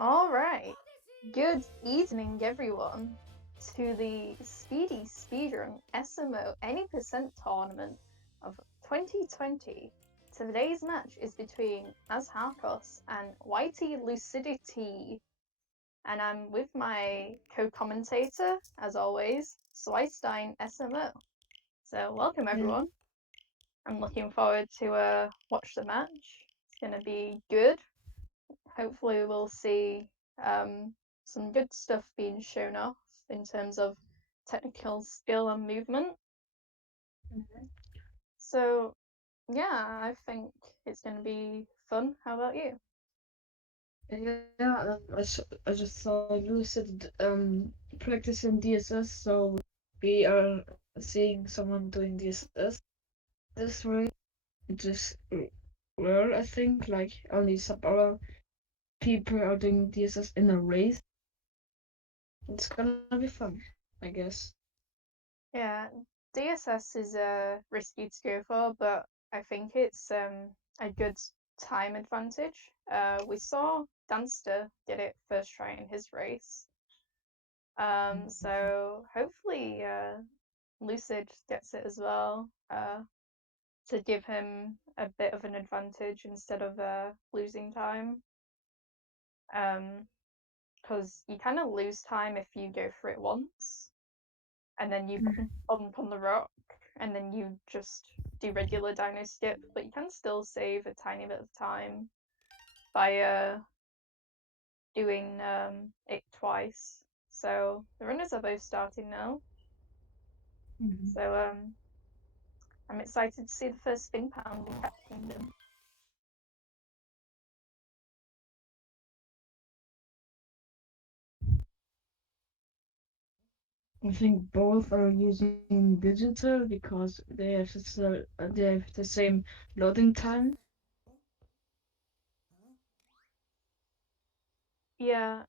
Alright, good evening everyone to the Speedy Speedrun SMO Any Percent Tournament of 2020. Today's match is between AzHarcos and YTLucidityy, and I'm with my co-commentator, as always, sYTLucidityy SMO. So welcome everyone. I'm looking forward to watch the match. It's gonna be good. Hopefully we'll see some good stuff being shown off in terms of technical skill and movement. So yeah, I think it's going to be fun. How about you? Yeah, I just saw Lucid practicing DSS, so we are seeing someone doing DSS. This way, it is rare, I think, like only some other people are doing DSS in a race. It's gonna be fun, I guess. Yeah, DSS is risky to go for, but I think it's a good time advantage. We saw Danster did it first try in his race. So hopefully Lucid gets it as well, to give him a bit of an advantage instead of losing time. Because you kind of lose time if you go for it once, and then you bump on the rock, and then you just do regular dino skip, but you can still save a tiny bit of time by doing it twice. So the runners are both starting now. So I'm excited to see the first spin pound in Cat Kingdom. I think both are using digital because they have the same loading time. Yeah,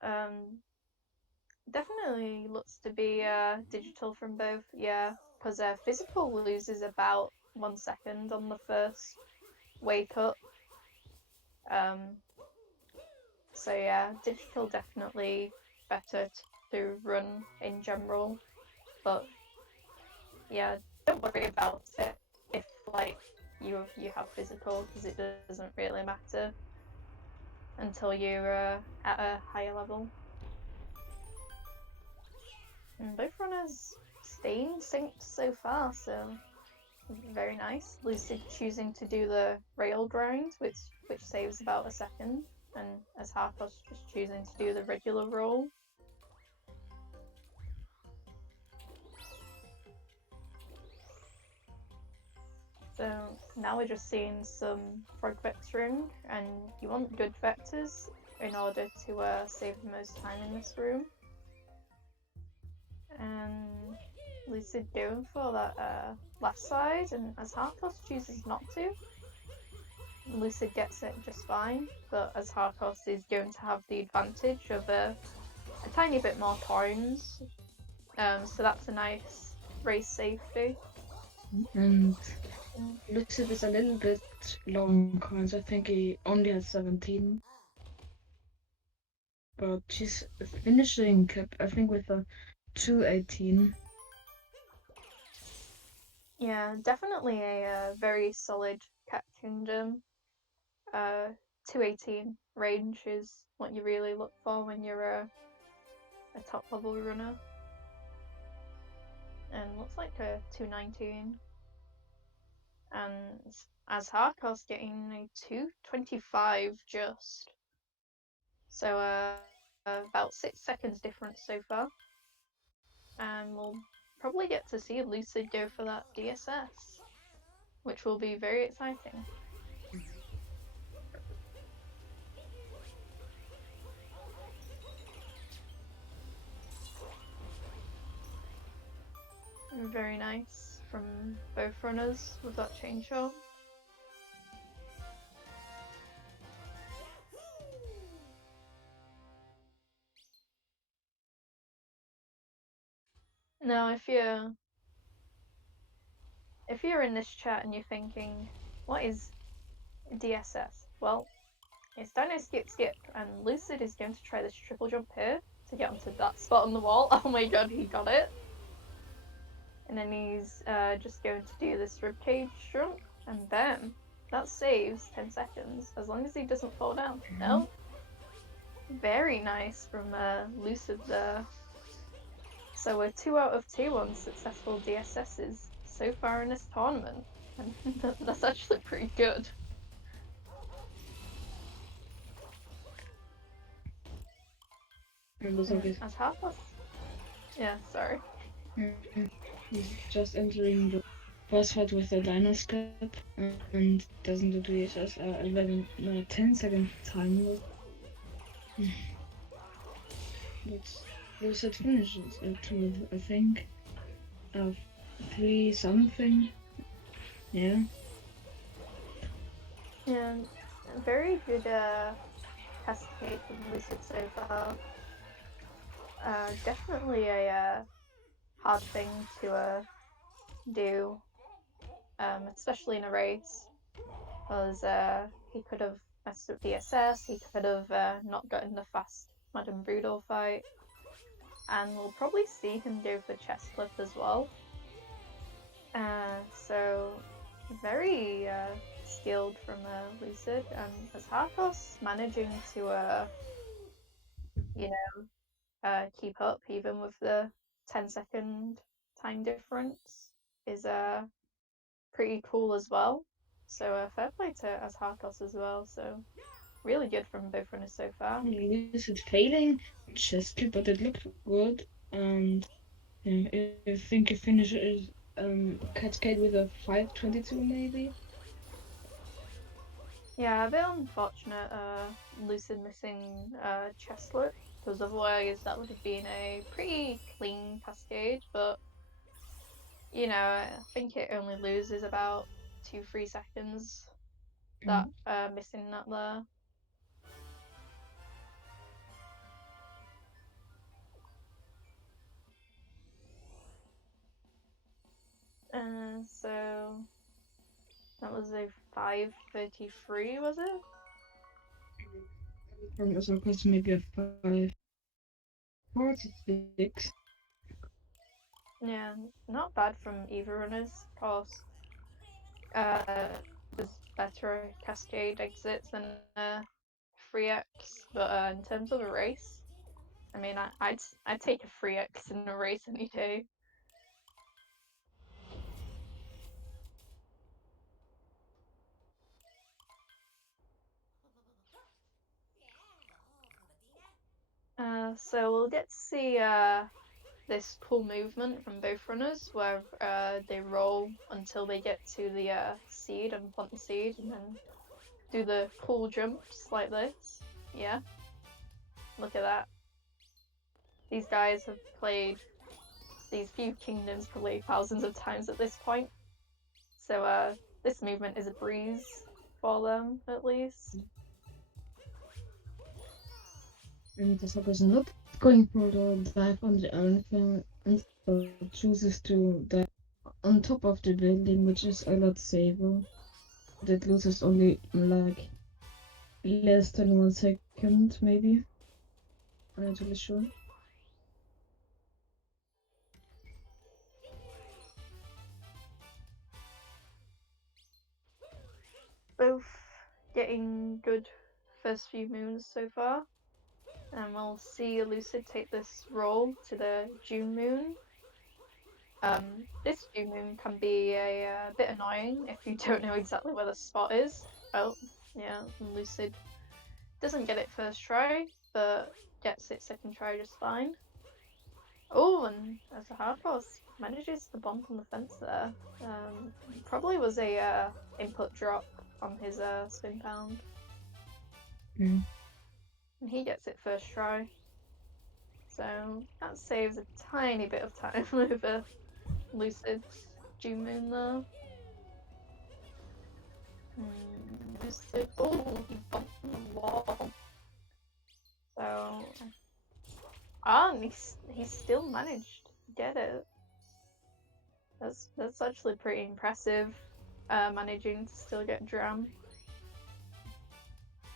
definitely looks to be digital from both. Yeah, because physical loses about 1 second on the first wake up. Um, so yeah, digital definitely better to run in general. But yeah, don't worry about it if like you have physical, because it doesn't really matter until you're at a higher level. And both runners staying synced so far, so very nice. Lucid choosing to do the rail grind, which saves about 1 second, and AzHarcos just choosing to do the regular roll. So now we're just seeing some frog vectoring, and you want good vectors in order to save the most time in this room. And Lucid going for that left side, and AzHarcos chooses not to. Lucid gets it just fine, but AzHarcos is going to have the advantage of a tiny bit more coins, so that's a nice race safety. And Lucid is a little bit low in coins. I think he only has 17. But she's finishing cap, I think, with a 218. Yeah, definitely a very solid Cat Kingdom. 218 range is what you really look for when you're a top level runner. And looks like a 219. And AzHarcos getting a 225 just. So about 6 seconds difference so far. And we'll probably get to see Lucid go for that DSS, which will be very exciting. Very nice from both runners with that chain shot. Now, if you're in this chat and you're thinking, what is DSS? Well, It's Dino Skip Skip, and Lucid is going to try this triple jump here to get onto that spot on the wall. Oh my god, he got it. And then he's just going to do this ribcage jump, and bam. That saves 10 seconds, as long as he doesn't fall down. No? Very nice from Lucid there. So we're 2 out of 2 on successful DSSs so far in this tournament. And that's actually pretty good. AzHarcos? Yeah, sorry. He's just entering the boss fight with the Dinoskip and doesn't do DSS 10-second time limit. But Lucid finishes it with, I think, 3 something. Yeah. Yeah, very good cascade from Lucid so far. Definitely a hard thing to do, especially in a race, because he could have messed up DSS, he could have not gotten the fast Madam Brutal fight, and we'll probably see him go for chest clip as well. So very skilled from Lucid, and AzHarcos managing to keep up even with the 10-second time difference is pretty cool as well. So fair play to AzHarcos as well. So really good from both runners so far. Lucid failing chest clip, but it looked good. And I think he finishes Cascade with a 5:22 maybe. Yeah, a bit unfortunate. Lucid missing chestlet, because otherwise that would have been a pretty clean cascade. But you know, I think it only loses about 2-3 seconds. That missing that there. So that was a 5:33, was it? From AzHarcos maybe a 5:46. Yeah, not bad from either runners. Of course, there's better cascade exits than 3x, but in terms of a race, I mean, I'd take a 3x in a race any day. So we'll get to see this pull movement from both runners, where they roll until they get to the seed and plant the seed, and then do the pull jumps like this. Yeah, look at that. These guys have played these few kingdoms probably thousands of times at this point, so this movement is a breeze for them at least. And AzHarcos not going for the dive on the anything, and so chooses to dive on top of the building, which is a lot safer. That loses only like less than 1 second, maybe. I'm not really sure. Both getting good first few moons so far, and we'll see Lucid take this roll to the June moon. This June moon can be a bit annoying if you don't know exactly where the spot is. Oh, yeah, Lucid doesn't get it first try, but gets it second try just fine. Oh, and AzHarcos manages to bump on the fence there. Probably was a input drop on his spin pound. And he gets it first try. So that saves a tiny bit of time over Lucid's June moon there. Lucid, oh, he bumped on the wall. So, and he still managed to get it. That's actually pretty impressive, managing to still get drum.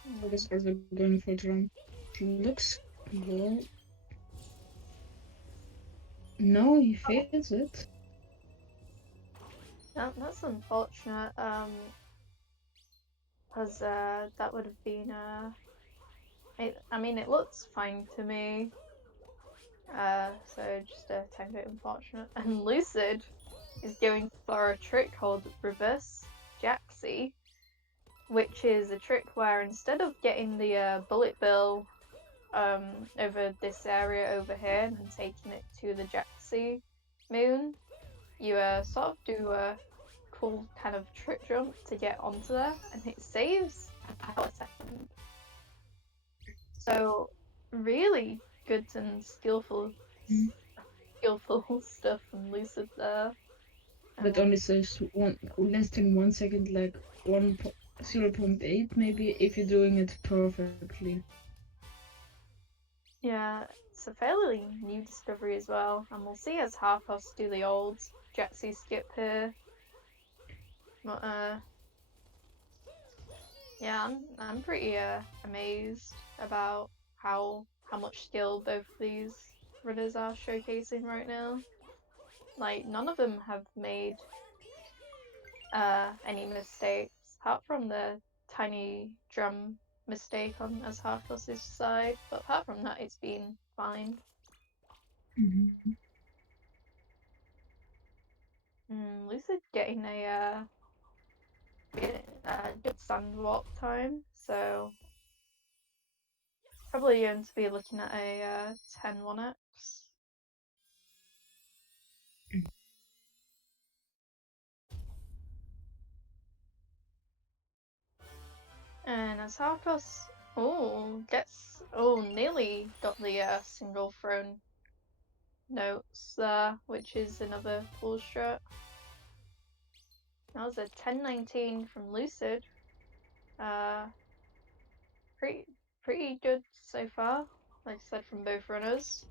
I was also going for drum. Looks cool. No, he fails it. That's unfortunate. Because that would have been I mean, it looks fine to me. So just a tiny bit unfortunate. And Lucid is going for a trick called Reverse Jaxi, which is a trick where instead of getting the bullet bill over this area over here and taking it to the Jaxi moon, you sort of do a cool kind of trick jump to get onto there, and it saves about a second. So really good and skillful stuff from Lucid there. But only saves less than 1 second, like 0.8 maybe, if you're doing it perfectly. Yeah, it's a fairly new discovery as well, and we'll see AzHarcos do the old Jaxi skip here. But yeah, I'm pretty amazed about how much skill both of these runners are showcasing right now. Like, none of them have made any mistakes, apart from the tiny drum mistake on AzHarcos' side, but apart from that, it's been fine. Lucid getting a good sandwalk time, so probably going to be looking at a 10-1x. And AzHarcos, nearly got the single thrown notes there, which is another cool strat. That was a 10-19 from Lucid. Pretty good so far, like I said, from both runners.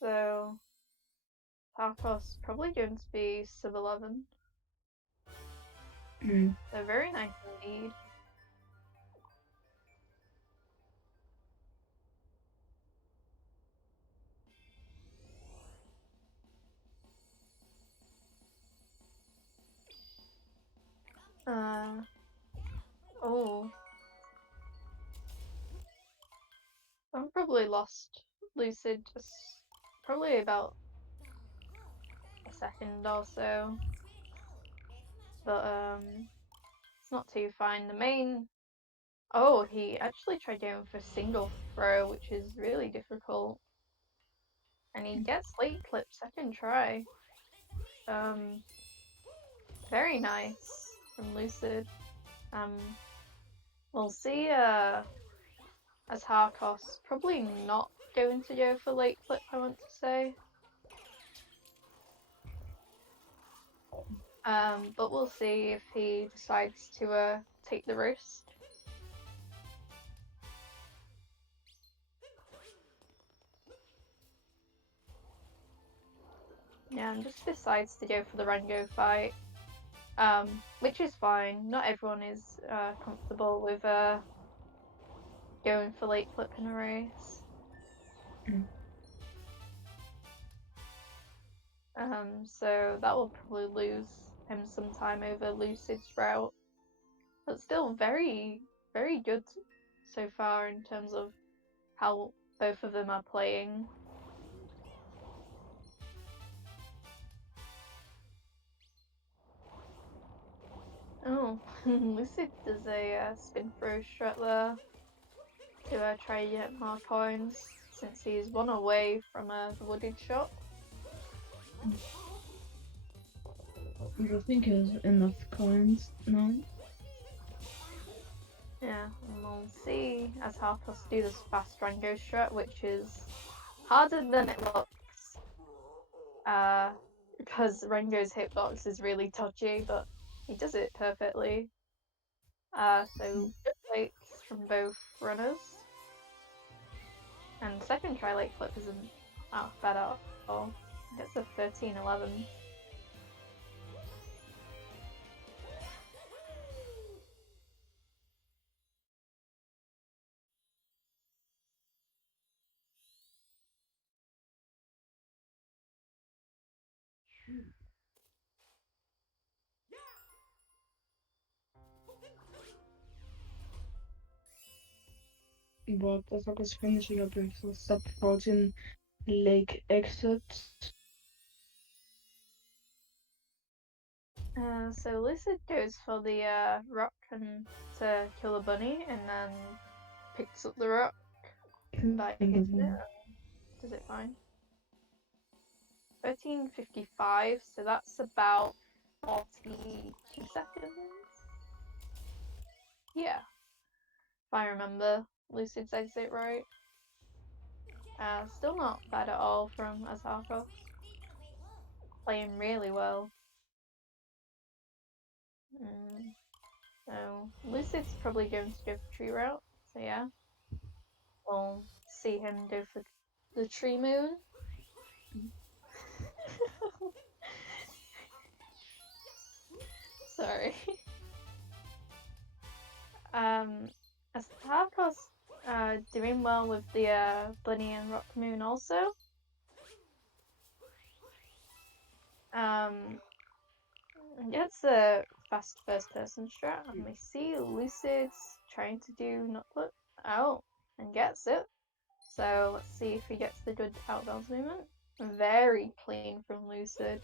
So Harcos probably going to be sub 11. So very nice indeed. Oh, I'm probably lost Lucid just probably about a second or so, but it's not too fine. The main, oh, he actually tried going for single throw, which is really difficult, and he gets late clip second try. Very nice from Lucid. We'll see. AzHarcos probably not going to go for late clip, I want to say. But we'll see if he decides to take the risk. Yeah, and just decides to go for the Rango fight. Which is fine. Not everyone is comfortable with going for late clip in a race. So that will probably lose him some time over Lucid's route. But still very, very good so far in terms of how both of them are playing. Oh, Lucid does a spin throw strat there to try to get more coins since he's one away from the wooded shop. I think he has enough coins now. Yeah, and we'll see AzHarcos do this fast Rango strat, which is harder than it looks. Because Rango's hitbox is really dodgy, but he does it perfectly. So good fakes from both runners. And second try late flip isn't not bad at all. Gets a 13-11. But AzHarcos finishing up with the sub 14 lake exit. So Lucid goes for the rock and to kill the bunny, and then picks up the rock by hitting it. Does it fine? 13:55, so that's about 42 seconds. Yeah, if I remember Lucid's exit right. Still not bad at all from AzHarcos. Playing really well. So Lucid's probably going to go for tree route. So yeah, we'll see him go for the tree moon. Sorry. AzHarcos doing well with the bunny and rock moon also. Gets a fast first person strat, and we see Lucid's trying to do nutflip out and gets it. So let's see if he gets the good outbounds movement. Very clean from Lucid.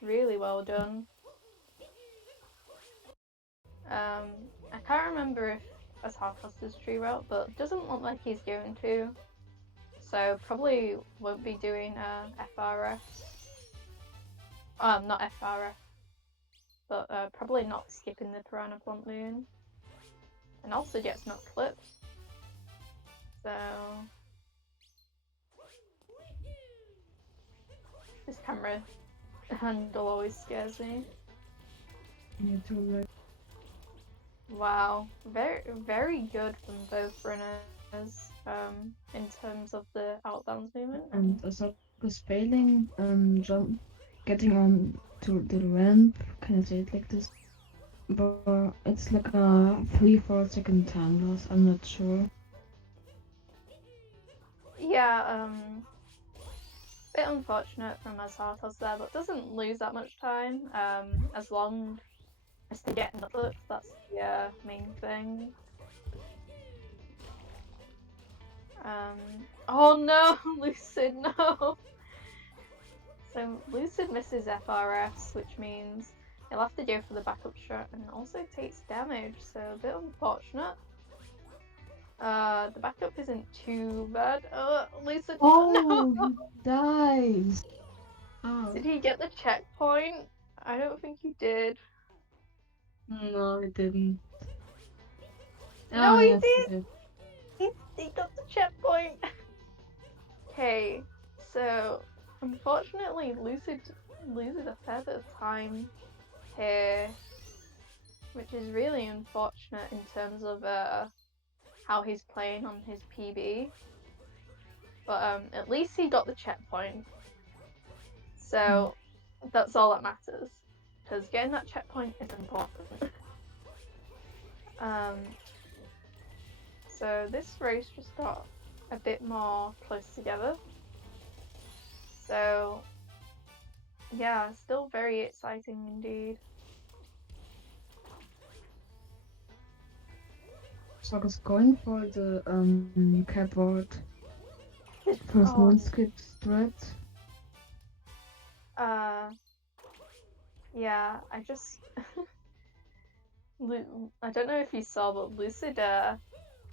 Really well done. I can't remember if AzHarcos does tree route, but it doesn't look like he's going to. So probably won't be doing FRF. Not FRF, but probably not skipping the Piranha Plant Moon. And also gets not clipped. So this camera handle always scares me. Yeah, too. Wow, very good from both runners in terms of the outbounds movement. And AzHarcos failing, getting on to the ramp, can I say it like this? But it's like a 3-4 second time loss, I'm not sure. Yeah, bit unfortunate from AzHarcos there, but doesn't lose that much time. As long as they get nutflips, that's the main thing. Oh no, Lucid, no! So Lucid misses FRS, which means he'll have to go for the backup shot and also takes damage, so a bit unfortunate. The backup isn't too bad. Lucid, Oh, no! he dies! Oh. Did he get the checkpoint? I don't think he did. No, it didn't. No, Oh, he yes, did! it did. He got the checkpoint! Okay, so unfortunately Lucid loses a fair bit of time here, which is really unfortunate in terms of how he's playing on his PB. But at least he got the checkpoint. So that's all that matters. Because getting that checkpoint is important. So this race just got a bit more close together. So yeah, still very exciting indeed. So I was going for the cardboard first non-skip strat. Yeah, I just I don't know if you saw, but Lucid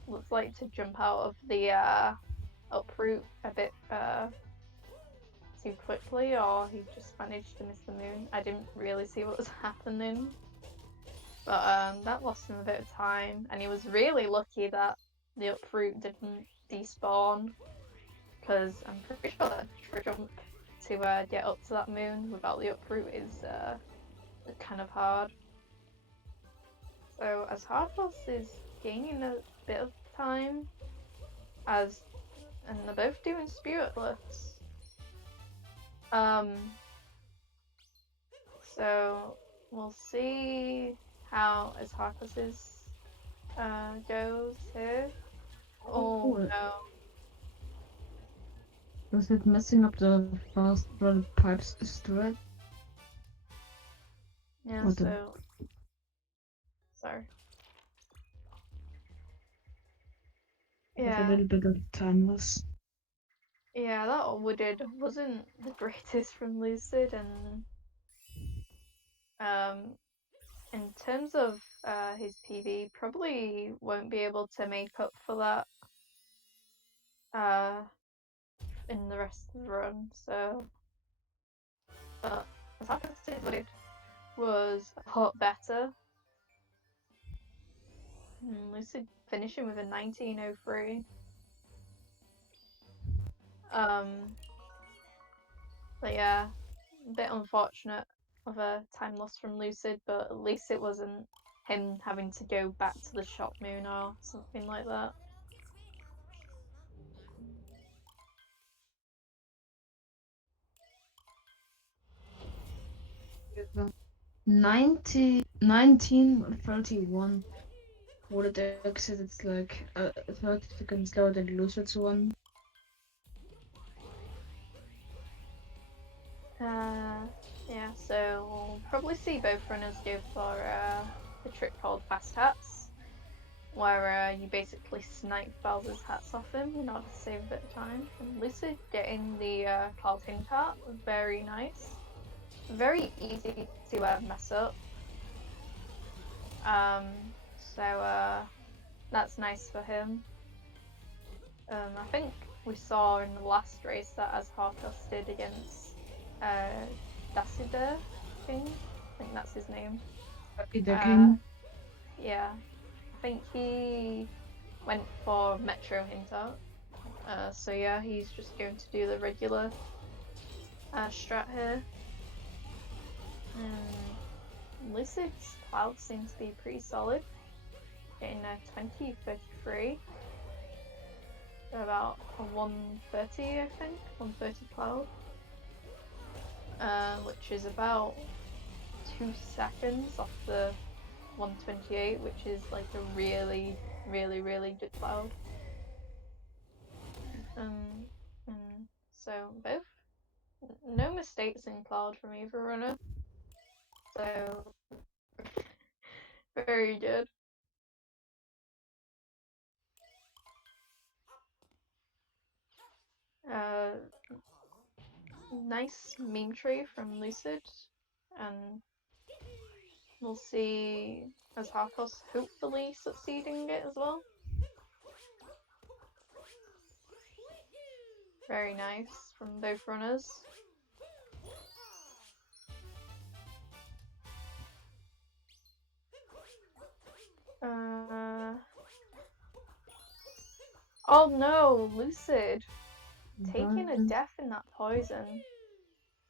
looks like to jump out of the uproot a bit too quickly, or he just managed to miss the moon. I didn't really see what was happening, but that lost him a bit of time, and he was really lucky that the uproot didn't despawn, because I'm pretty sure that jump to get up to that moon without the uproot is kind of hard. So AzHarcos is gaining a bit of time, and they're both doing spiritless. So we'll see how AzHarcos' goes here. Oh no. Was it messing up the fast run pipes strat? Yeah, What so sorry. With a Yeah. little bit of timeless. Yeah, that wooded wasn't the greatest from Lucid, and in terms of his PV, probably won't be able to make up for that in the rest of the run. So, but AzHarcos' wooded was a lot better. Lucid finishing with a 1903. But yeah, a bit unfortunate of a time loss from Lucid, but at least it wasn't him having to go back to the shop moon or something like that. Yeah. 1931. What it exit, it's like 30 seconds slower than Lucid's one. Yeah, so we'll probably see both runners go for the trick called Fast Hats, where you basically snipe Bowser's hats off him in order to save a bit of time. And Lucid getting the called Hint Hat, very nice. Very easy to mess up. So that's nice for him. I think we saw in the last race that AzHarcos did against Dasider King. I think that's his name. Happy the king. Yeah, I think he went for Metro Hinter. So yeah, he's just going to do the regular strat here. Lucid's cloud seems to be pretty solid. Getting a 2033. About a 130, I think. 130 cloud. Which is about 2 seconds off the 128, which is like a really, really, really good cloud. So both, no mistakes in cloud from either runner. So very good. Nice meme tree from Lucid, and we'll see AzHarcos hopefully succeeding it as well. Very nice from both runners. Oh no, Lucid taking a death in that poison.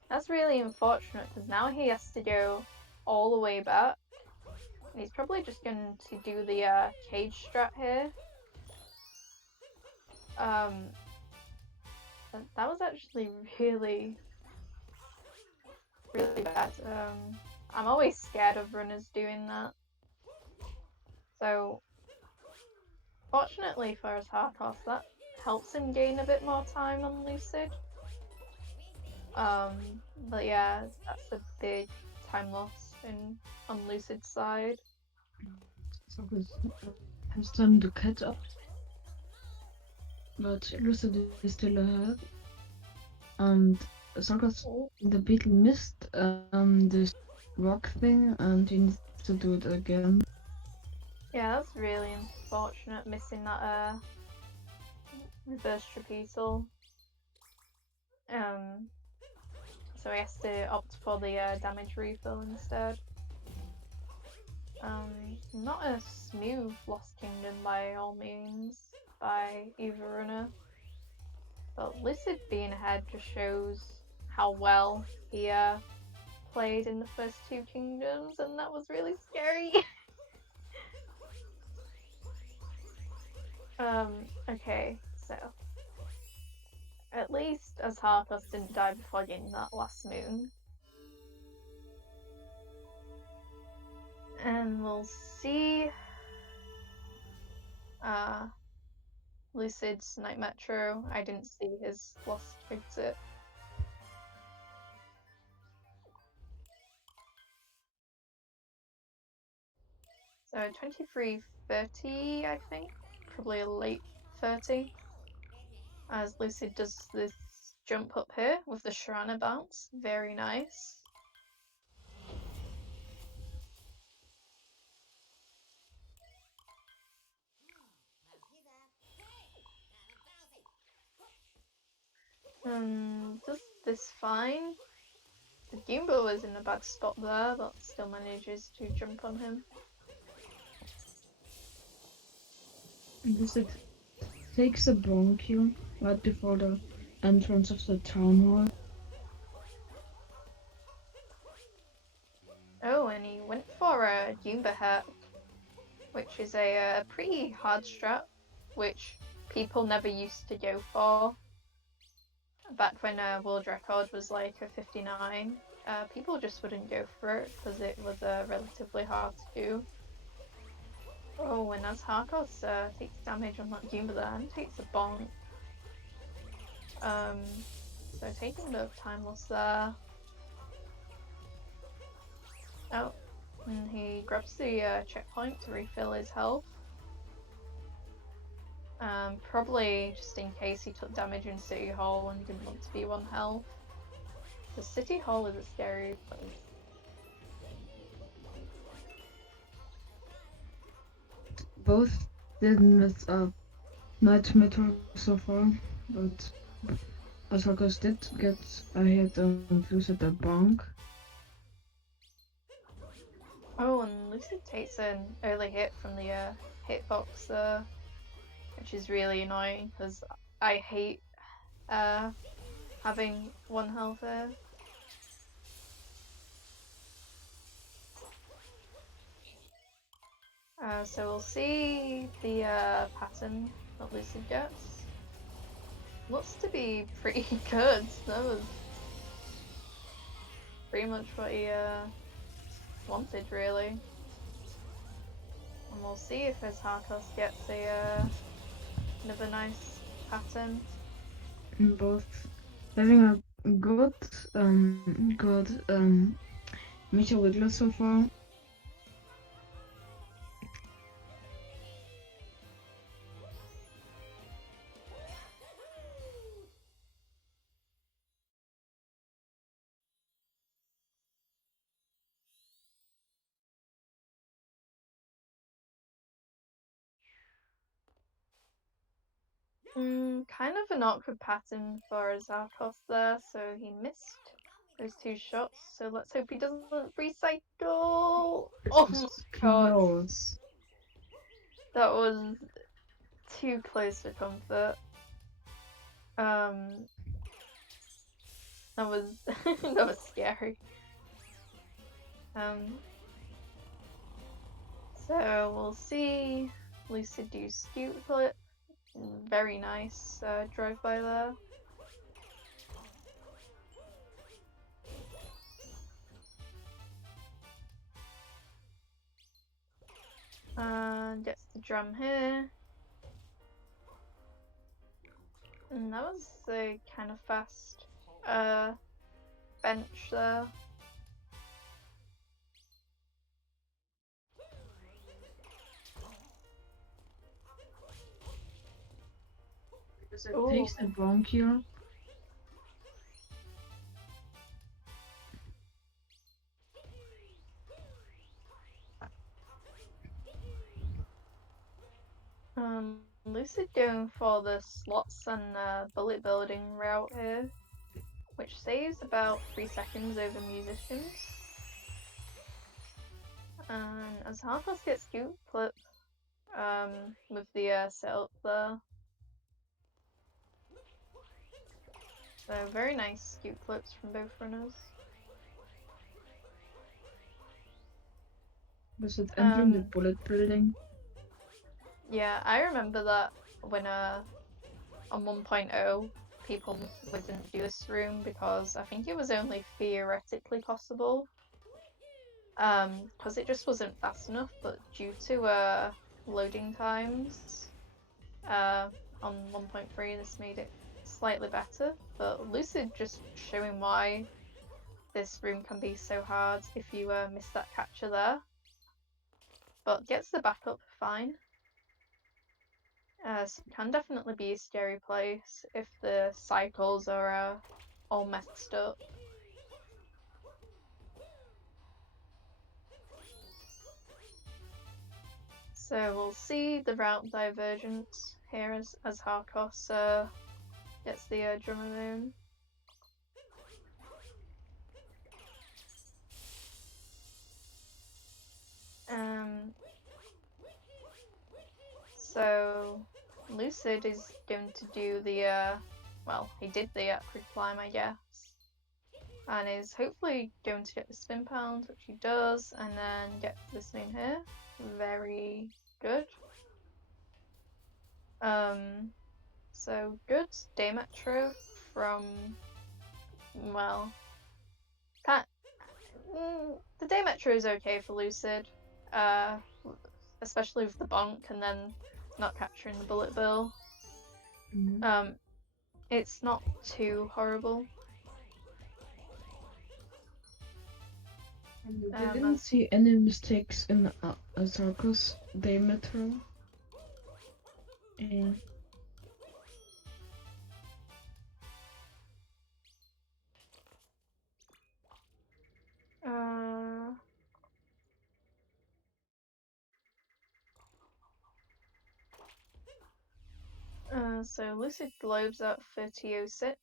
That's really unfortunate because now he has to go all the way back. And he's probably just going to do the cage strat here. That was actually really, really bad. I'm always scared of runners doing that. So, fortunately for AzHarcos, that helps him gain a bit more time on Lucid. But yeah, that's a big time loss on Lucid's side. So I'm starting to catch up. But Lucid is still ahead. And Sarkos, the beetle missed this rock thing and he needs to do it again. Yeah, that's really unfortunate, missing that reverse trapezial. So he has to opt for the damage refill instead. Not a smooth Lost Kingdom by all means by either runner. But Lucid being ahead just shows how well he played in the first 2 kingdoms, and that was really scary. Okay, so At least AzHarcos didn't die before getting that last moon. And we'll see Lucid's Night Metro. I didn't see his lost exit. So 23:30, I think. Probably a late 30. As Lucid does this jump up here with the Sharana bounce. Very nice. Does this fine. The Goomba was in a bad spot there, but still manages to jump on him. Lucid takes a bronchial right before the entrance of the town hall. Oh, and he went for a Goomba hat, which is a pretty hard strat, which people never used to go for. Back when world record was like a 59, people just wouldn't go for it because it was relatively hard to do. Oh, and AzHarcos takes damage on that Goomba there and takes a bonk. So taking a bit of time loss there. Oh, and he grabs the checkpoint to refill his health. Probably just in case he took damage in City Hall and didn't want to be 1 health. The City Hall is a scary place. Both didn't mess up Night Metro so far, but AzHarcos did get a hit on Lucid a bonk. Oh, and Lucid takes an early hit from the hitbox there, which is really annoying because I hate having 1 health there. So we'll see the pattern that Lucid gets. Looks to be pretty good. That was pretty much what he wanted, really. And we'll see if AzHarcos gets another nice pattern. Both having a good Micha Wiggler so far. Kind of an awkward pattern for AzHarcos there, so he missed those 2 shots. So let's hope he doesn't recycle. Oh my god, Close. that was too close for comfort. That was that was scary. So we'll see Lucid do scoot flip. Very nice drive by there. Gets the drum here. And that was a kind of fast bench there. It takes a bronchial. Lucid going for the slots and bullet building route here, which saves about 3 seconds over musicians. And AzHarcos gets scoot flip with the setup there. So very nice scoot flips from both runners. Was it entering the bullet building? Yeah, I remember that when on 1.0 people wouldn't do this room because I think it was only theoretically possible. Because it just wasn't fast enough, but due to loading times on 1.3, this made it slightly better. But Lucid just showing why this room can be so hard if you miss that capture there. But gets the backup fine. So it can definitely be a scary place if the cycles are all messed up. So we'll see the route divergence here as AzHarcos gets the drummer moon. So Lucid is going to do the well, he did the quick climb, I guess, and is hopefully going to get the spin pound, which he does, and then get this moon here. Very good. So good day metro from, well, the day metro is okay for Lucid, especially with the bonk and then not capturing the bullet bill. It's not too horrible. I didn't see any mistakes in AzHarcos day metro. So Lucid Globes at 30.06.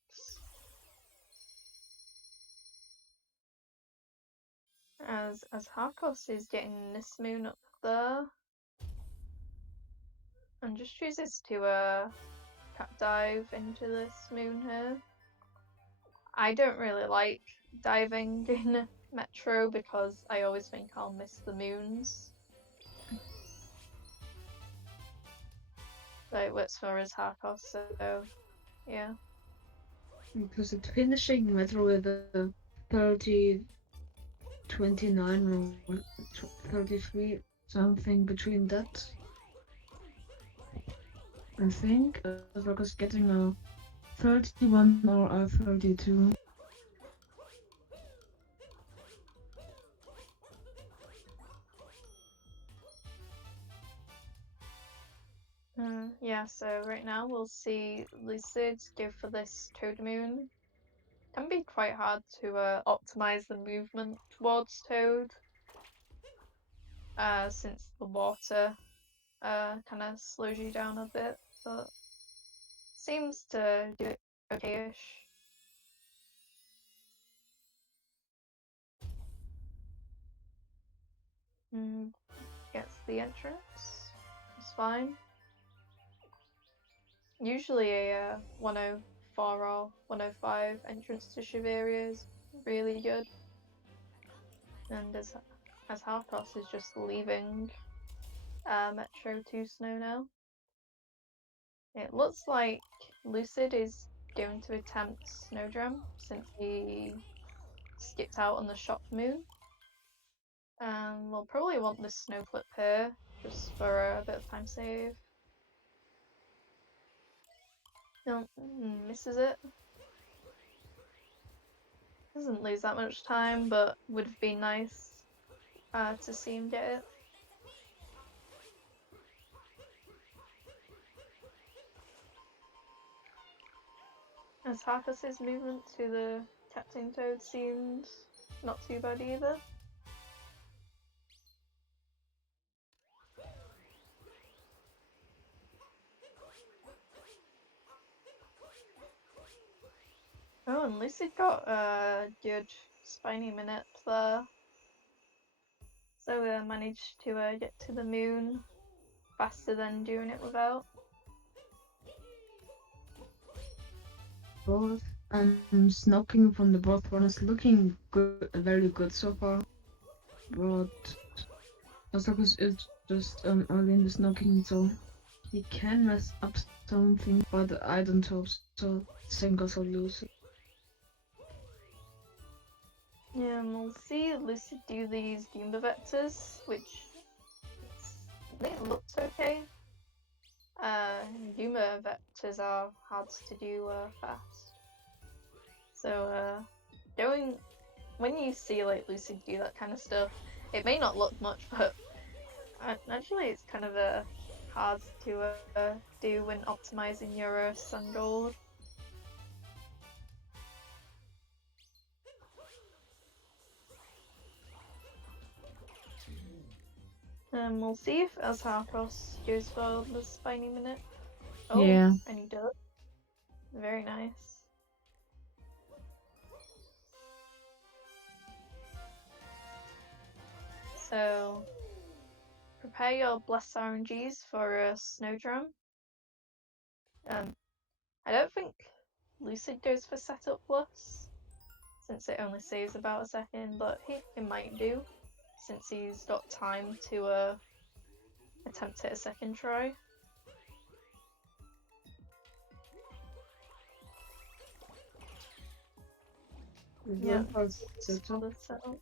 As AzHarcos is getting this moon up there. And just chooses to cap dive into this moon here. I don't really like diving in Metro because I always think I'll miss the moons. But it works for AzHarcos, so yeah. Because it's finishing Metro with a 30, 29 or 33, something between that. I think AzHarcos getting a 31 or a 32. Yeah, so right now we'll see Lucid go for this Toad Moon. Can be quite hard to optimize the movement towards Toad, since the water kind of slows you down a bit, but seems to do it okay-ish. Gets the entrance. It's fine. Usually a 104 or 105 entrance to Shiveria is really good. And AzHarcos is just leaving Metro to Snow now. It looks like Lucid is going to attempt Snowdrum since he skipped out on the shop moon. We'll probably want this snow flip here just for a bit of time save. No, misses it. Doesn't lose that much time, but would have been nice to see him get it. AzHarcos' movement to the Captain Toad seems not too bad either. Oh, and Lucid got a good spiny minute there. So we managed to get to the moon faster than doing it without. Both snoking from the both runners looking good, very good so far. But AzHarcos is just early in the snoking, so he can mess up something, but I don't hope so. Same goes for Lucid. Yeah, and we'll see Lucid do these Goomba vectors, which they looked okay. Goomba vectors are hard to do fast. So when you see like Lucid do that kind of stuff, it may not look much, but actually it's kind of hard to do when optimizing your Sun Gold. We'll see if AzHarcos goes for the spiny minute. Oh, Yeah. and he does. Very nice. So, prepare your blessed RNGs for a Snowdrum. I don't think Lucid goes for Setup Plus, since it only saves about a second, but he might do, since he's got time to attempt it a second try. Yeah, solid setup.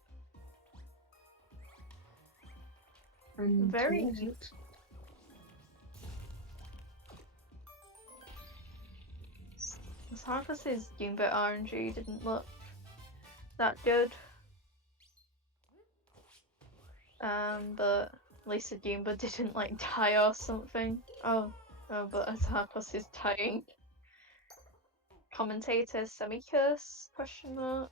Very cute. AzHarcos' Goomba RNG didn't look that good. But at least the Goomba didn't like die or something. Oh, but AzHarcos is dying. Commentators semi-curse, question mark.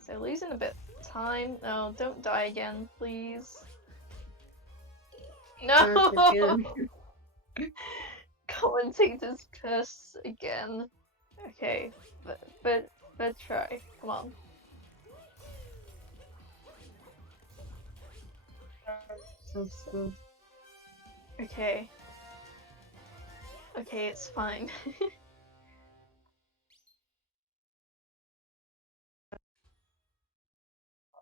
So losing a bit of time. Oh, don't die again, please. No! Commentators curse again. Okay, but try. Come on. So Okay. Okay, it's fine.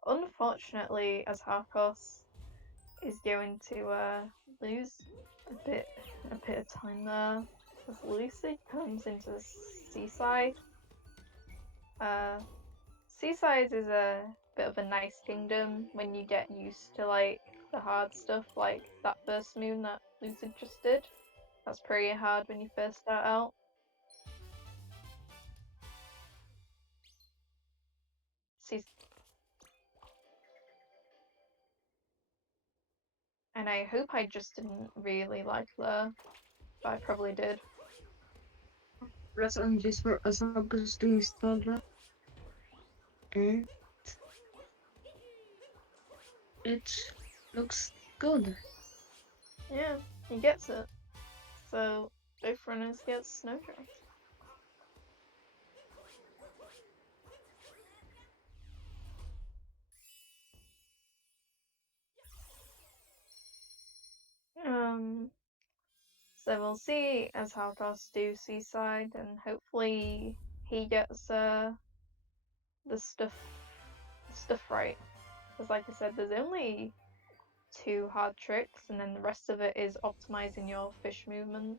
Unfortunately, AzHarcos is going to lose a bit of time there as Lucy comes into Seaside. Seaside is a bit of a nice kingdom when you get used to like the hard stuff, like that first moon that Lucid just did. That's pretty hard when you first start out. And I hope I just didn't really like the, but I probably did. Press on this for AzHarcos to install that. And it looks good. Yeah, he gets it. So both runners get Snowdrop. So we'll see AzHarcos do Seaside, and hopefully he gets the stuff right. Because like I said, there's only 2 hard tricks, and then the rest of it is optimizing your fish movement.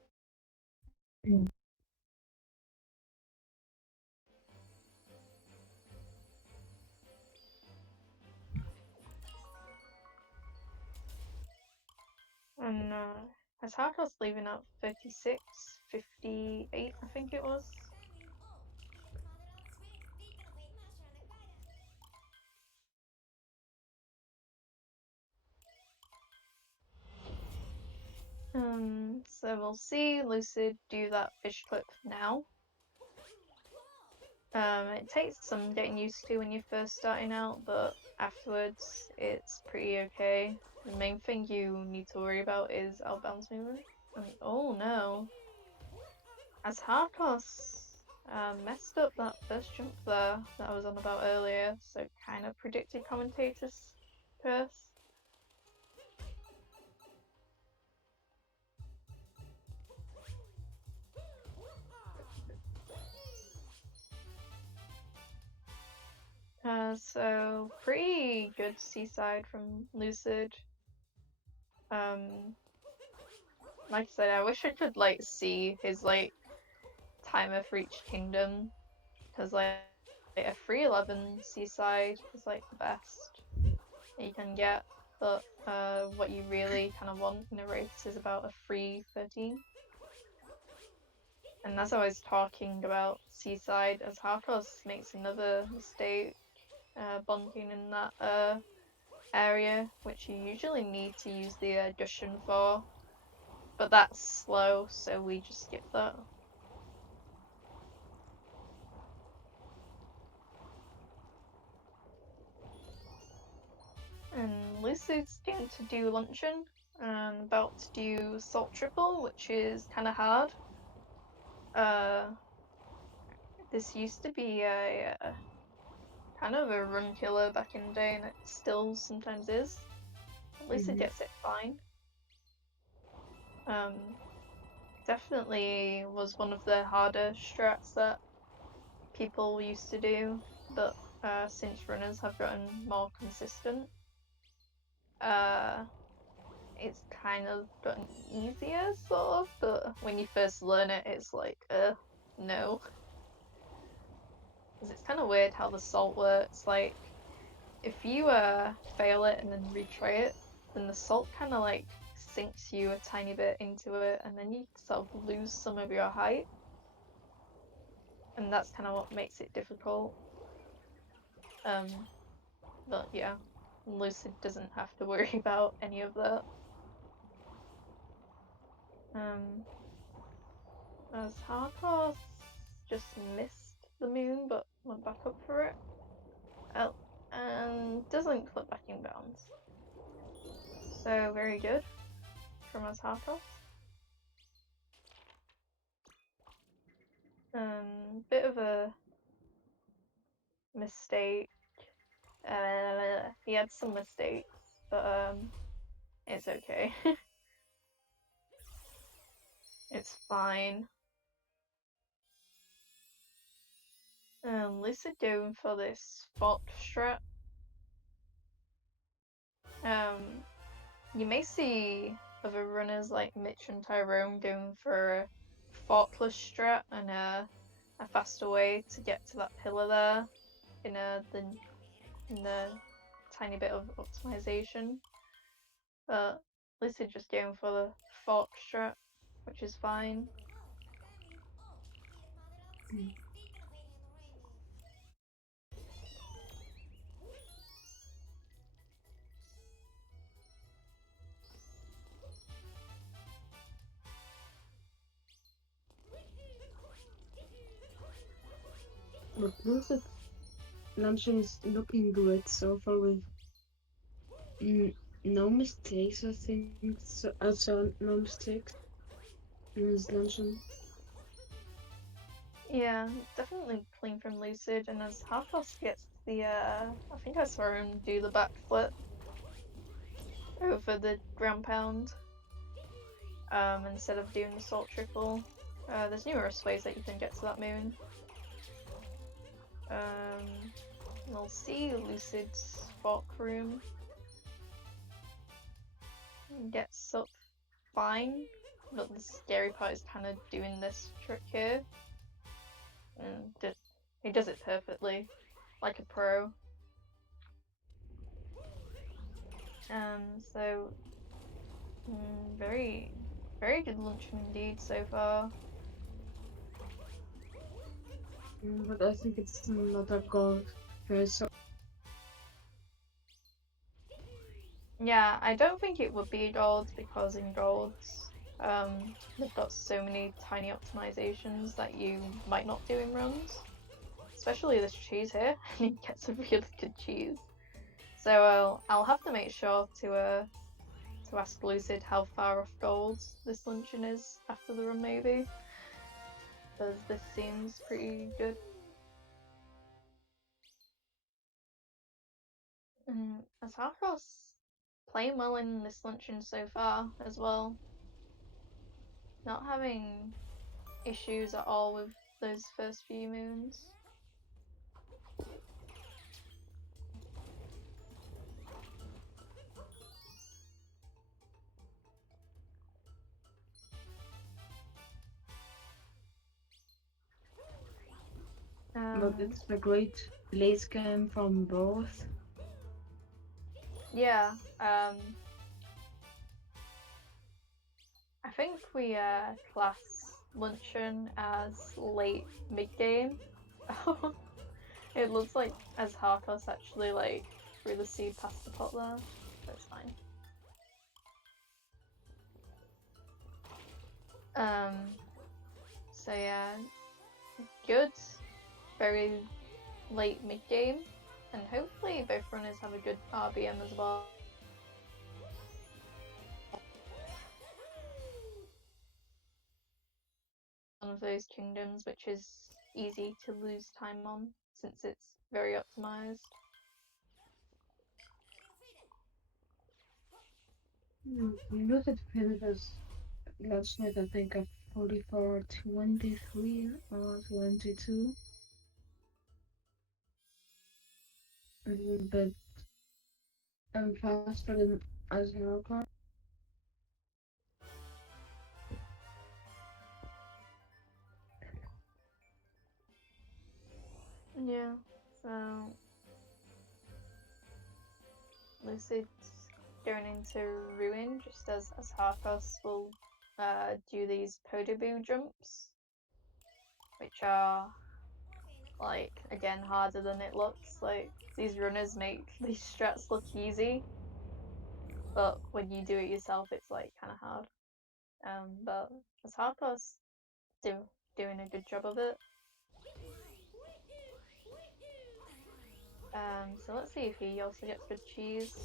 And AzHarcos leaving out 36, 58, I think it was. So we'll see Lucid do that fish clip now. It takes some getting used to when you're first starting out, but afterwards it's pretty okay. The main thing you need to worry about is outbounds movement. Oh no. AzHarcos messed up that first jump there that I was on about earlier, so kind of predicted Commentators' curse. So pretty good Seaside from Lucid. like I said, I wish I could like see his like timer for each kingdom, because like a 311 seaside is like the best you can get, but what you really kind of want in a race is about a 313. And as I was talking about seaside, AzHarcos makes another mistake bonking in that area, which you usually need to use the Gushen for, but that's slow, so we just skip that. And Lucid's going to do luncheon, and about to do salt triple, which is kind of hard. This used to be a kind of a run killer back in the day, and it still sometimes is. At least it gets it fine. Definitely was one of the harder strats that people used to do, but since runners have gotten more consistent, it's kind of gotten easier, sort of, but when you first learn it, it's like, no. Because it's kind of weird how the salt works, like, if you fail it and then retry it, then the salt kind of like sinks you a tiny bit into it, and then you sort of lose some of your height. And that's kind of what makes it difficult. But yeah, Lucid doesn't have to worry about any of that. AzHarcos just missed the moon, but went back up for it. Oh, and doesn't clip back in bounds. So very good from AzHarcos. Bit of a mistake. He had some mistakes, but it's okay. It's fine. Lucid going for this fault strat. You may see other runners like Mitch and Tyrone going for a faultless strat and a faster way to get to that pillar there in the tiny bit of optimization. But Lucid just going for the fault strat, which is fine. But Lucid launching is looking good so far with no mistakes, I think. So, also, no mistakes in his launching. Yeah, definitely clean from Lucid, and AzHarcos gets the I think I saw him do the backflip over the ground pound instead of doing the salt triple. There's numerous ways that you can get to that moon. We'll see Lucid's fork room. Gets up fine, but the scary part is kind of doing this trick here. And he does it perfectly, like a pro. So very, very good luncheon indeed so far. But I think it's not a goal here, so Yeah, I don't think it would be gold because in golds, they've got so many tiny optimizations that you might not do in runs. Especially this cheese here, and he gets a really good cheese. So I'll have to make sure to ask Lucid how far off gold this luncheon is after the run, maybe, because this seems pretty good. AzHarcos playing well in this luncheon so far as well. Not having issues at all with those first few moons. but it's a great late game from both. Yeah, I think we class luncheon as late mid-game. It looks like AzHarcos actually like threw the seed past the pot there, but it's fine. So yeah, good, very late mid-game, and hopefully both runners have a good RBM as well. One of those kingdoms which is easy to lose time on since it's very optimized. Lucid finishes last night, I think, at 44-23 or 22. A little bit faster than AzHarcos. Yeah, so Lucid's going into Ruin just as AzHarcos will do these Podoboo jumps, which are like again harder than it looks. Like these runners make these strats look easy, but when you do it yourself, it's like kind of hard. But AzHarcos doing a good job of it. So let's see if he also gets good cheese.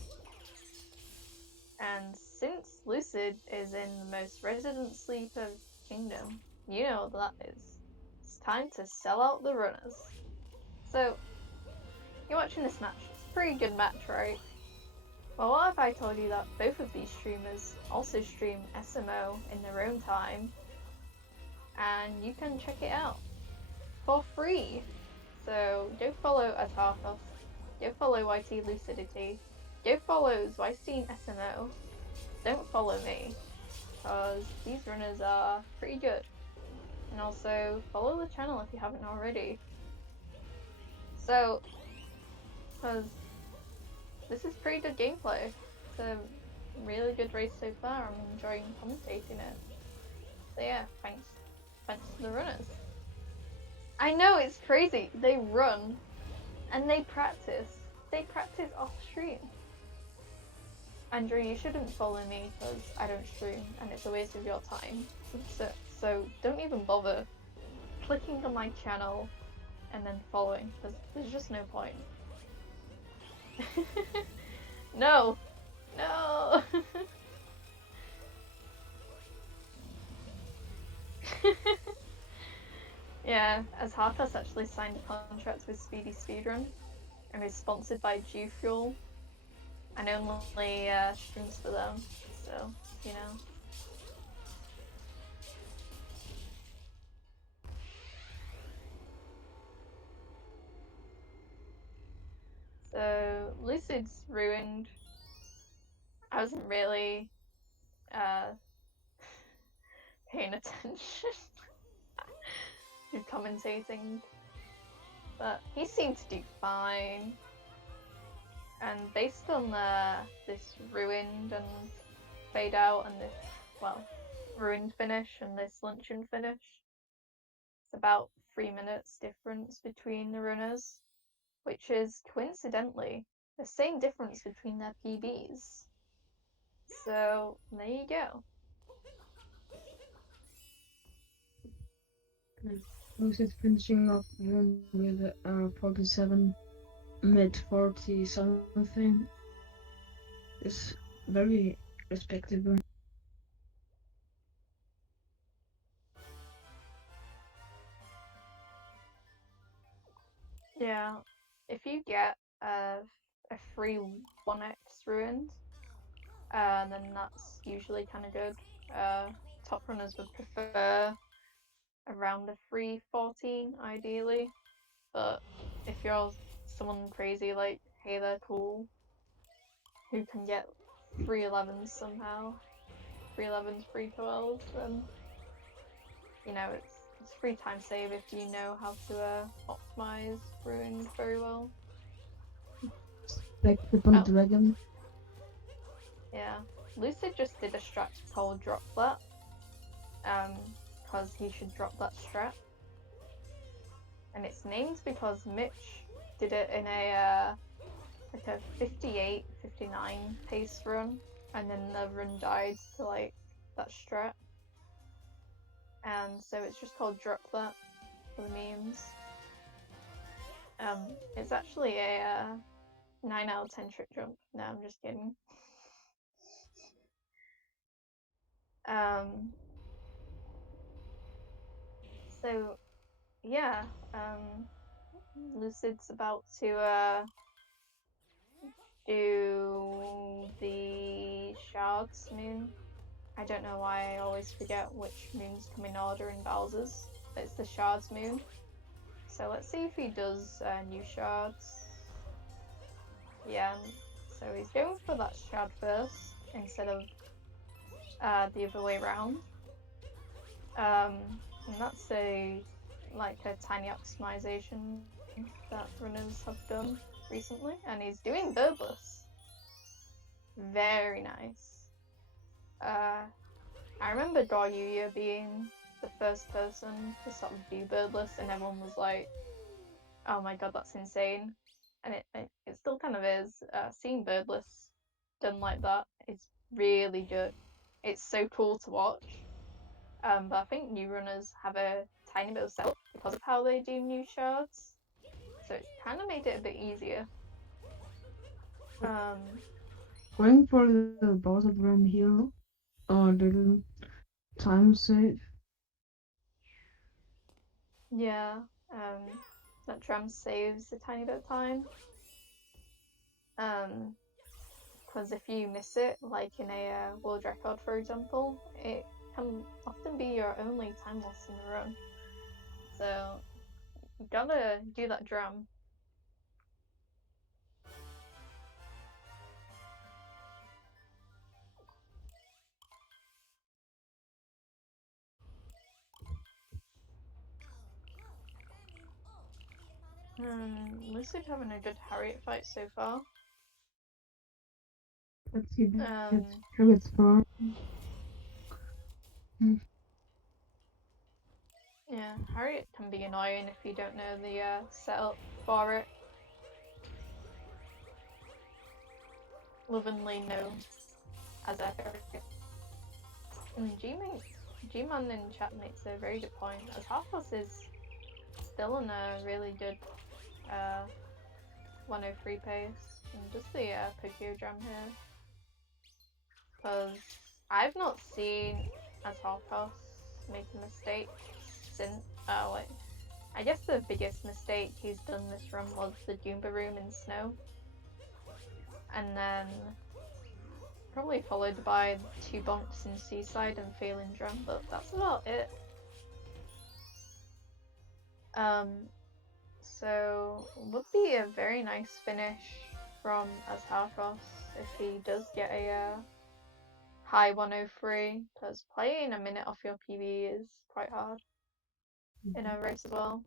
And since Lucid is in the most resident sleeper kingdom, you know what that is. It's time to sell out the runners. So, you're watching this match. It's a pretty good match, right? Well, what if I told you that both of these streamers also stream SMO in their own time, and you can check it out for free. So go follow AzHarcos, go follow YTLucidityy, go follow Zweistein SMO. Don't follow me, because these runners are pretty good. And also follow the channel if you haven't already. So, because this is pretty good gameplay. It's a really good race so far. I'm enjoying commentating it. So yeah, thanks to the runners. I know, it's crazy. They run and they practice. They practice off stream. Andrew, you shouldn't follow me because I don't stream and it's a waste of your time. So don't even bother clicking on my channel and then following because there's just no point. No! No! Yeah, AzHarcos actually signed a contract with Speedy Speedrun and is sponsored by G Fuel and only streams for them, so, you know. So, Lucid's ruined. I wasn't really paying attention to commentating, but he seemed to do fine. And based on this ruined and fade out and this, well, ruined finish and this luncheon finish, it's about 3 minutes difference between the runners, which is coincidentally the same difference between their PBs. So there you go. Lucid finishing off with 47 mid 40 something is very respectable. Yeah, if you get a free 1x ruined, then that's usually kind of good. Top runners would prefer around a free 14 ideally, but if you're someone crazy like Hey There Cool, who can get free 11s somehow, free 11s, free 12s, then you know It's free time save if you know how to optimize Ruined very well. Like the Oh. dragon. Yeah, Lucid just did a strat called Drop That. Because he should drop that strat. And it's named because Mitch did it in a like a 58, 59 pace run, and then the run died to like that strat. And so it's just called Drop That for the memes. It's actually a 9 out of 10 trick jump. No, I'm just kidding. So yeah, Lucid's about to do the Shards moon. I don't know why I always forget which moons come in order in Bowser's. It's the Shards moon. So let's see if he does new Shards. Yeah, so he's going for that Shard first instead of the other way around. And that's a tiny optimization that runners have done recently, and he's doing birdless. Very nice. I remember Doryuya being the first person to sort of do birdless, and everyone was like, "Oh my god, that's insane!" And it still kind of is. Seeing birdless done like that is really good. It's so cool to watch. But I think new runners have a tiny bit of setup because of how they do new shards, so it's kind of made it a bit easier. Going for the Bowser Drum here, or the time save. Yeah, that drum saves a tiny bit of time. Because if you miss it, like in a world record, for example, it can often be your only time loss in the run. So you gotta do that drum. Lucid having a good Harriet fight so far. Let's see who it's from. Yeah, Harriet can be annoying if you don't know the setup for it. Lovingly know as a Harriet. And G-Man in chat makes a very good point. AzHarcos is still in a really good 103 pace, and just the Pokio Jam here. Because I've not seen AzHarcos make a mistake since, I guess the biggest mistake he's done this run was the Goomba room in snow. And then probably followed by 2 bonks in Seaside and failing drum, but that's about it. So would be a very nice finish from AzHarcos if he does get a high 103, because playing a minute off your PB is quite hard in a race as well.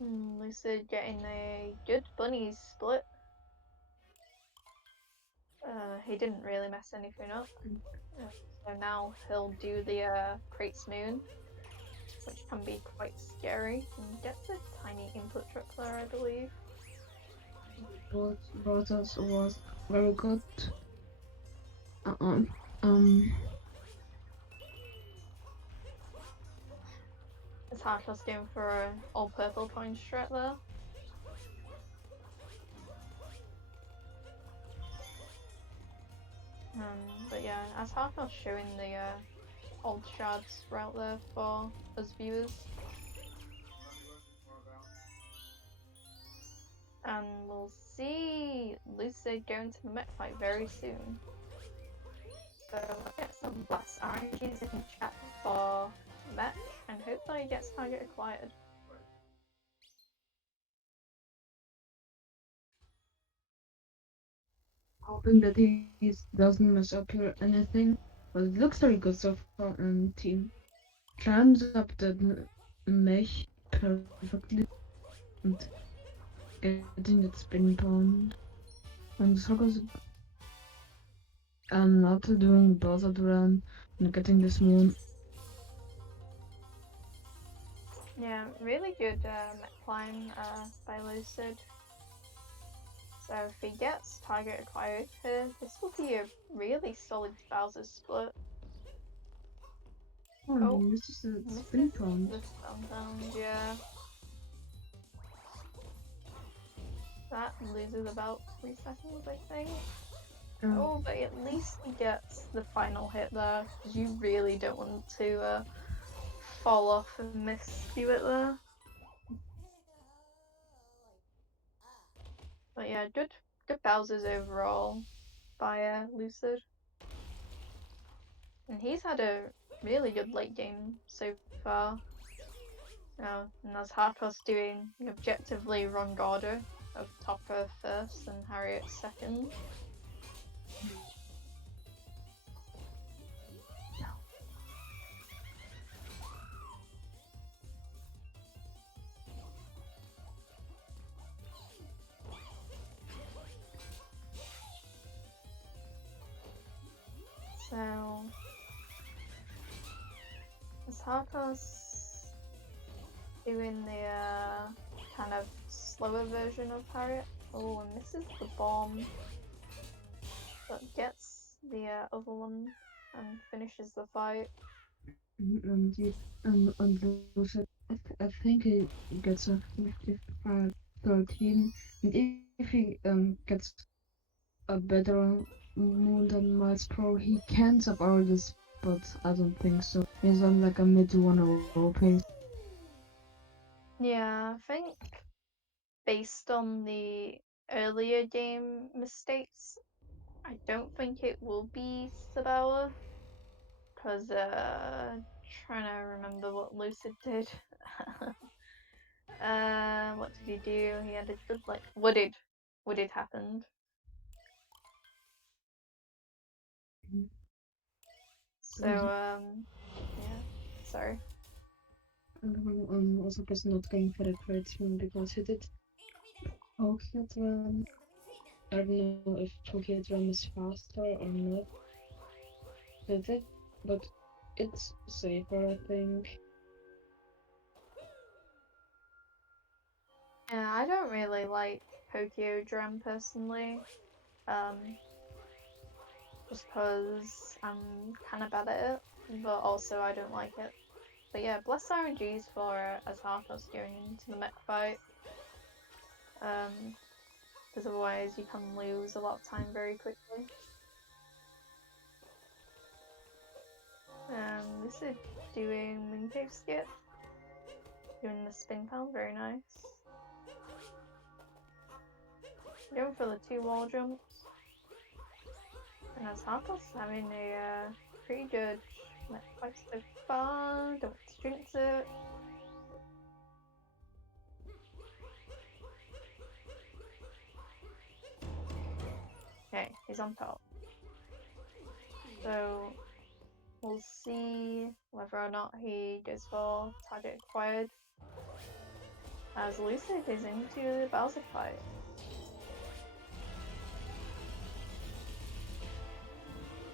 Lucid getting a good bunnies split. He didn't really mess anything up. So now he'll do the Crates Moon, which can be quite scary, and gets a tiny input truck there, I believe. Brothers was very good. AzHarcos going for an all purple coin strat there. But yeah, AzHarcos showing the old shards route there for us viewers. And we'll see Lucid going to the mech fight very soon. So we'll get some blast RNGs in chat for mech, and hopefully he gets target acquired. Hoping that he doesn't mess up here anything. But it looks very good so far, and team climbs up that mesh perfectly and getting that spin pound. And Sarkos not doing buzzard run and getting this moon. Yeah, really good mech climb by Lucid. So if he gets target acquired here, this will be a really solid Bowser split. Oh, he misses the spin pound. The spin pound, yeah. That loses about 3 seconds, I think. Oh, but at least he gets the final hit there, because you really don't want to fall off and miss do it there. But yeah, good Bowsers overall by Lucid. And he's had a really good late game so far. And AzHarcos doing the objectively wrong order of Topper first and Harriet second. So AzHarcos doing the kind of slower version of Harriet. Oh, and misses the bomb, but gets the other one and finishes the fight. And Lucid, I think he gets a 55-13, and if he gets a better moon than Miles Pro, he can sub out this, but I don't think so. He's on like a mid 1-0 pace. Yeah, I think based on the earlier game mistakes, I don't think it will be Sabella. Because, trying to remember what Lucid did. What did he do? He had a good, like, Wooded happened. So, yeah, sorry. And also was not going for the credit because he did Pocket Run. I don't know if Pocket Run is faster or not. Did it? But it's safer, I think. Yeah, I don't really like Drum personally. Just because I'm kind of bad at it, but also I don't like it. But yeah, bless RNGs for AzHarcos going into the mech fight. Because otherwise you can lose a lot of time very quickly. This is doing Mooncave skip. Doing the spin pound, very nice. Going for the 2 wall jumps. And AzHarcos having a pretty good mech fight so far. Don't jinx it. Okay, he's on top. So we'll see whether or not he goes for target acquired. As Lucid is into the Bowser fight.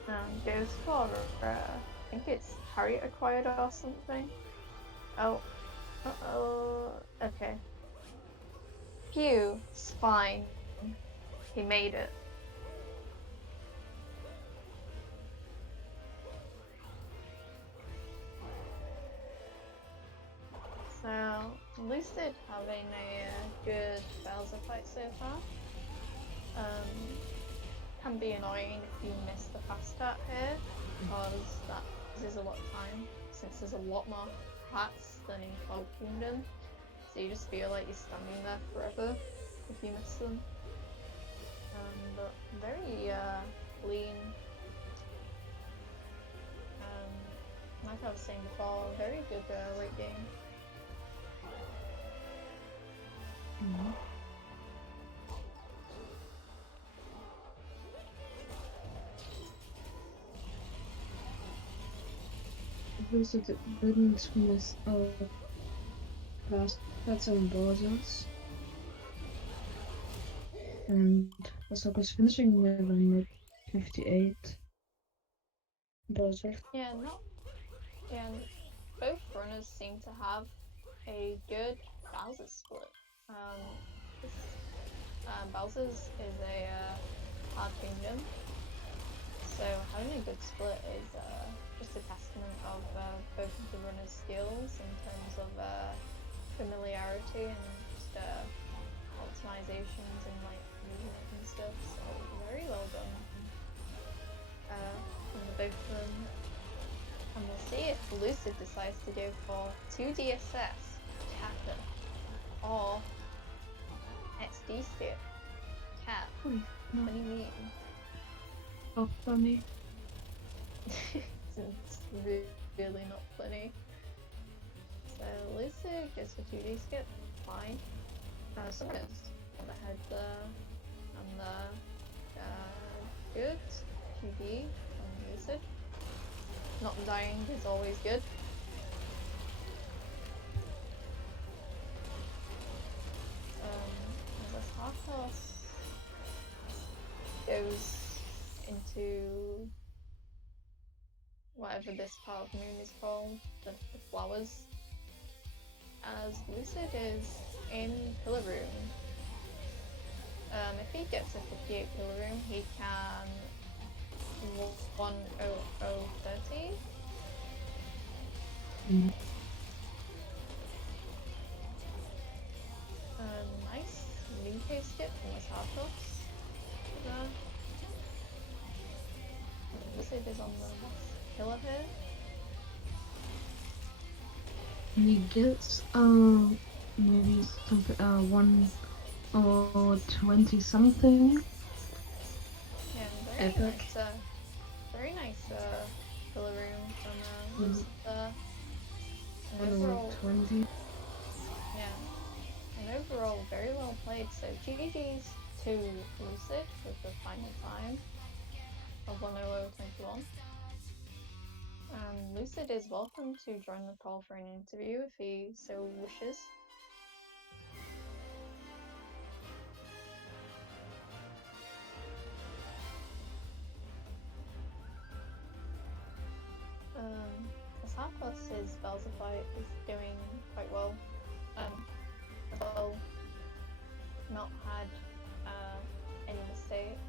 And goes for, I think it's Harriet acquired or something. Oh, okay. Phew, it's fine. He made it. So, Lucid having a good Bowser fight so far. Can be annoying if you miss the fast start here, because that loses a lot of time, since there's a lot more hats than in Cloud Kingdom. So you just feel like you're standing there forever if you miss them. But very clean. Like I was saying before, very good late game. Lucid didn't miss past had some bosses, and AzHarcos finishing with a mid 58 bosses. Yeah, not yeah. Both runners seem to have a good Bowser split. Um, this, Bowser's is a hard kingdom, so having a good split is just a testament of both of the runners' skills in terms of familiarity and just optimizations and like movement and stuff. So very well done from the both of them. And we'll see if Lucid decides to go for 2DSS, Kappa, or XD skip. Cat, what do you mean? How funny. It's really not funny. So Lucid goes for 2D skip, fine. Someone else on the head there, and the good 2D on Lucid. Not dying is always good. As AzHarcos goes into whatever this part of the moon is called, the flowers, as Lucid is in Pillar Room. If he gets a 58 Pillar Room, he can 10030. Nice Lupe skip from AzHarcos. Lucid is on the last pillar here. He gets maybe something 1 or 20 something. Yeah, Epic. Very nice pillar room from Lucid there. And 1 or overall, 20. yeah, and overall very well played. So GG's to Lucid with the final time of 10021. Lucid is welcome to join the call for an interview if he so wishes. AzHarcos' Bowser fight is doing quite well. Well, not had any mistakes.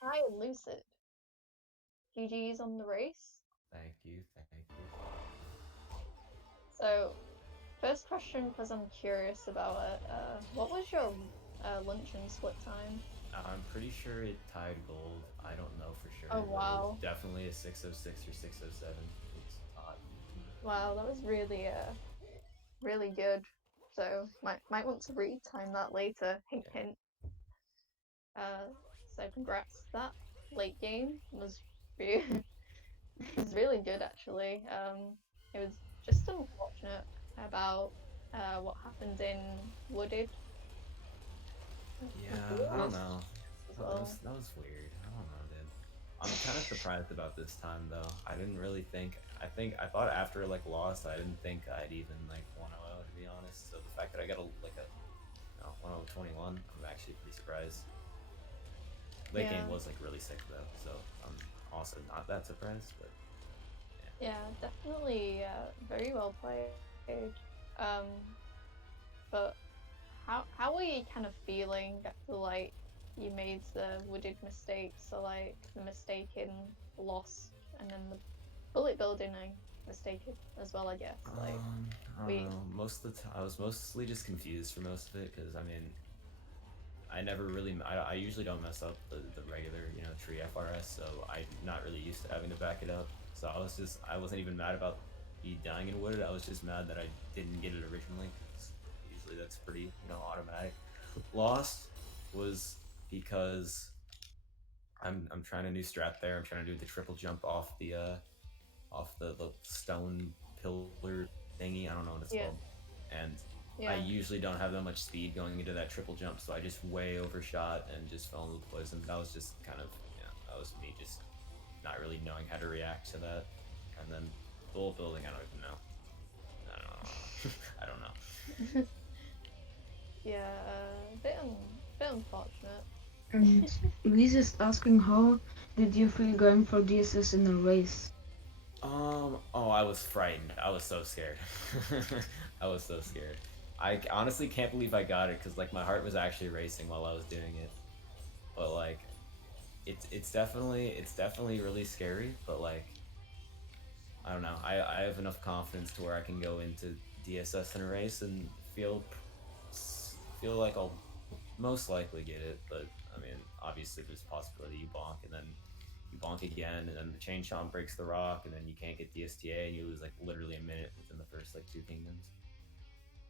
Hi, Lucid. GG's on the race. Thank you, thank you. So, first question, because I'm curious about it. What was your luncheon split time? I'm pretty sure it tied gold. I don't know for sure. Oh, but wow. It was definitely a 606 or 607. It's odd. Wow, that was really really good. So might want to retime that later. Hint hint. So congrats. That late game was really was really good actually. It was just unfortunate about what happened in Wooded. Yeah, I don't know. Well. That was weird. I don't know, dude. I'm kind of surprised about this time though. I didn't really think. I thought after like loss, I didn't think I'd even like 1-0 to be honest. So the fact that I got a 1-0-21, I'm actually pretty surprised. Late game was like really sick though, so I'm also not that surprised. But yeah, definitely very well played. But how were you kind of feeling after like you made the Wooded mistake? So like the mistaken loss and then the bullet building mistaken as well, I guess. Like I don't know. Most of the time, I was mostly just confused for most of it because I mean, I never really, I usually don't mess up the regular, tree FRS, so I'm not really used to having to back it up. So I wasn't even mad about me dying in Wooded. I was just mad that I didn't get it originally. Usually that's pretty, automatic. Lost was because I'm trying a new strat there. I'm trying to do the triple jump off the stone pillar thingy. I don't know what it's Yeah. called. And I Yeah. usually don't have that much speed going into that triple jump, so I just way overshot and just fell into the poison. That was just kind of, that was me just not really knowing how to react to that. And then bull building, I don't even know. I don't know. Yeah, bit unfortunate. And Reese is asking, how did you feel going for DSS in a race? Oh, I was frightened. I was so scared. I was so scared. I honestly can't believe I got it because like my heart was actually racing while I was doing it. But like, it's definitely really scary. But like, I don't know. I have enough confidence to where I can go into DSS in a race and feel like I'll most likely get it. But I mean, obviously there's a possibility you bonk and then you bonk again, and then the chain chomp breaks the rock, and then you can't get DSTA, and you lose like literally a minute within the first like 2 kingdoms.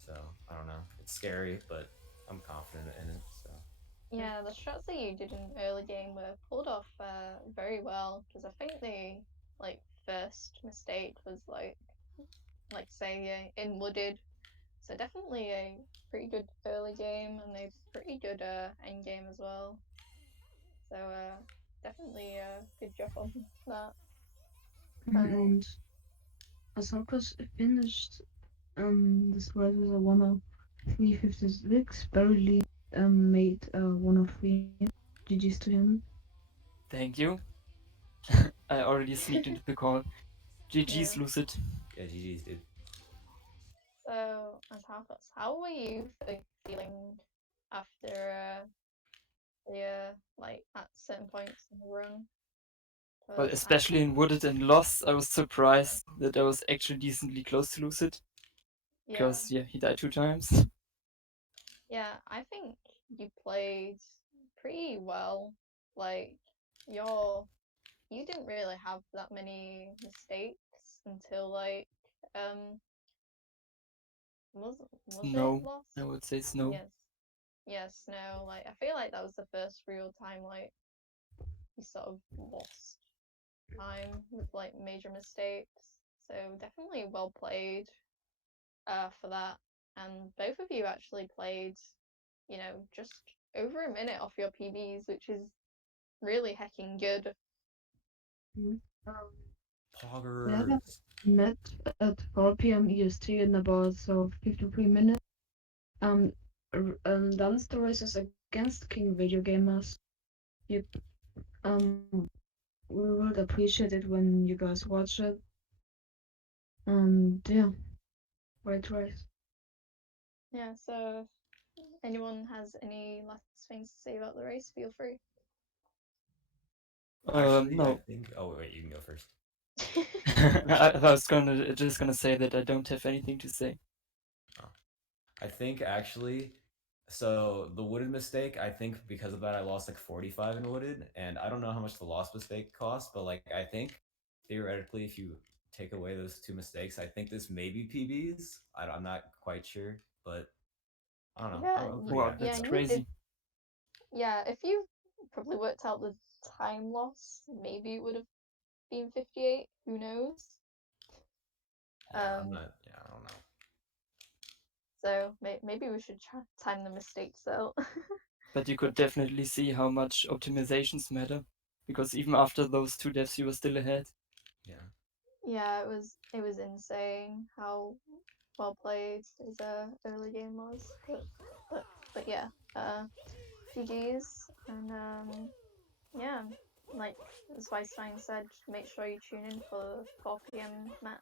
So I don't know. It's scary, but I'm confident in it. So Yeah, the shots that you did in early game were pulled off very well because I think the like first mistake was like say in wooded, so definitely a pretty good early game and a pretty good end game as well. So definitely good job on that. And AzHarcos finished this race with a 1:03:56, barely made 1:03. GG's to him. Thank you. I already sneaked into the call. GG's Yeah. Lucid. yeah, GG's, dude. So AzHarcos, how were you feeling after the like at certain points in the run? Well, 'Cause especially in Wooded and Lost, I was surprised that I was actually decently close to Lucid. yeah, Because, yeah, he died 2 times. yeah, I think you played pretty well. Like you didn't really have that many mistakes until like um was it Snow. Lost? I would say Snow. Yes. Yes, no, like I feel like that was the first real time like you sort of lost time with like major mistakes. So definitely well played for that. And both of you actually played, just over a minute off your PBs, which is really hecking good. We have Poggers. met at 4 p.m. EST in about 53 minutes. Dance the races against King Video Gamers. You, we would appreciate it when you guys watch it. And yeah, great race. Yeah, so if anyone has any last things to say about the race, feel free. Actually, I No. think. Oh wait, you can go first. I was just gonna say that I don't have anything to say. Oh. I think actually, so the wooded mistake, I think because of that, I lost like 45 in wooded, and I don't know how much the lost mistake cost, but like I think theoretically, if you take away those two mistakes, I think this may be PBs. I'm not quite sure, but I don't know. Yeah, I'm pretty Wow, happy yeah, with that's that. you did. crazy. Yeah, if you probably worked out the time loss, maybe it would have been 58. Who knows? Yeah, I'm Um, not. Yeah, I don't know. so maybe we should time the mistakes out. But you could definitely see how much optimizations matter. Because even after those 2 deaths, you were still ahead. Yeah. Yeah, it was insane how well played his early game was, but yeah, GG's and yeah, like as Weistein said, make sure you tune in for the 4 p.m. match.